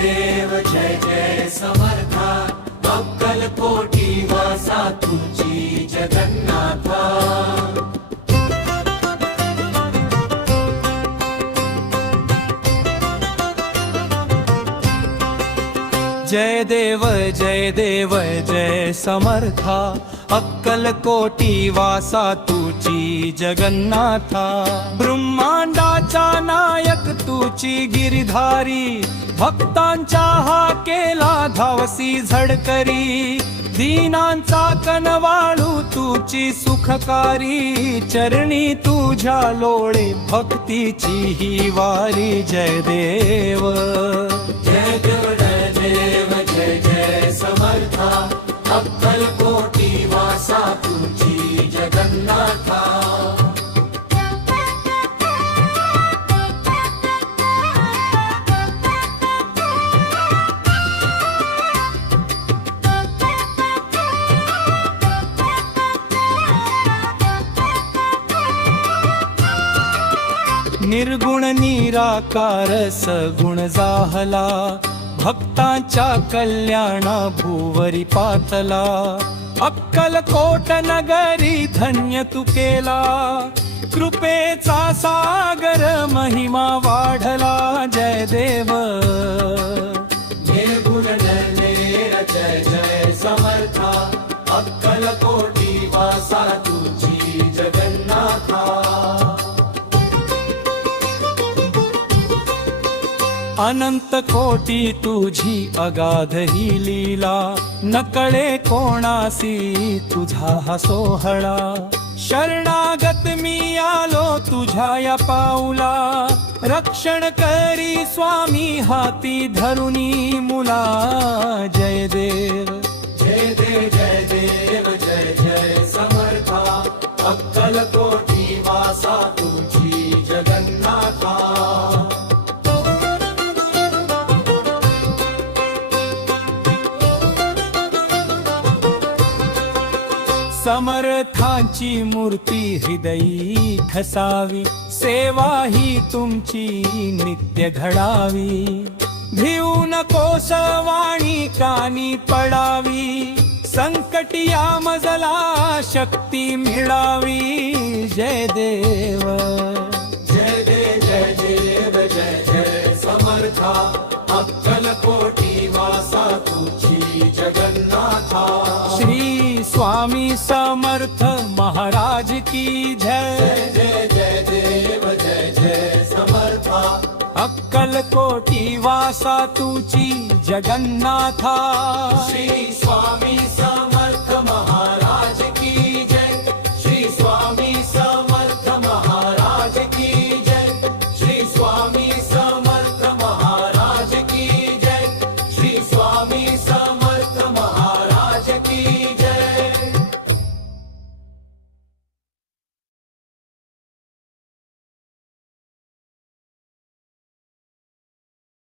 देव जय जय समर्था अक्कलकोटी वासा तुझी जगन्नाथा। जय देव जय देव जय समर्था अक्कलकोटी वासा तुची जगन्नाथा। ब्रह्मांडाचा नायक तुची गिरिधारी भक्तांच्या हाकेला धावसी झडकरी। दीनांचा कनवाळू तुची सुखकारी चरणी तुझ्या लोळे भक्तीची ही वारी। जय देव जय देव जय देव जय जय समर्था अक्कलकोटी वासा तुझी जगन्नाथा। निर्गुण निराकार सगुण जाहला भक्तांच्या कल्याणा भुवरी पातला। अक्कलकोट नगरी धन्य तू केला कृपेचा सागर महिमा वाढला। जय देव निर्गुण निर्लेर जय जय समर्था अक्कलकोटी वासा तुझी जगन्नाथा। अनंत कोटी तुझी अगाध ही लीला नकळे कोणासी तुझा हा सोहळा। शरणागत मी आलो तुझ्या या पाऊला रक्षण करी स्वामी हाती धरुनी मुला। जय देव जय देव जय देव जय जय समर्था अक्कलकोटी वासा तुझी जगन्नाथा। समर्थांची मूर्ती हृदयी ठसावी सेवा ही तुमची नित्य घडावी। भिऊ नकोस वाणी कानी पडावी संकटी या मजला शक्ती मिळावी। जय देव जय देव जय देव जय जय समर्था अक्कलकोटी वासा तुझी जगन्नाथा। श्री स्वामी समर्थ महाराज की जय। जय जय देव जय जय समर्था अक्कलकोटी वासा तुची जगन्नाथा। श्री स्वामी समर्थ महाराज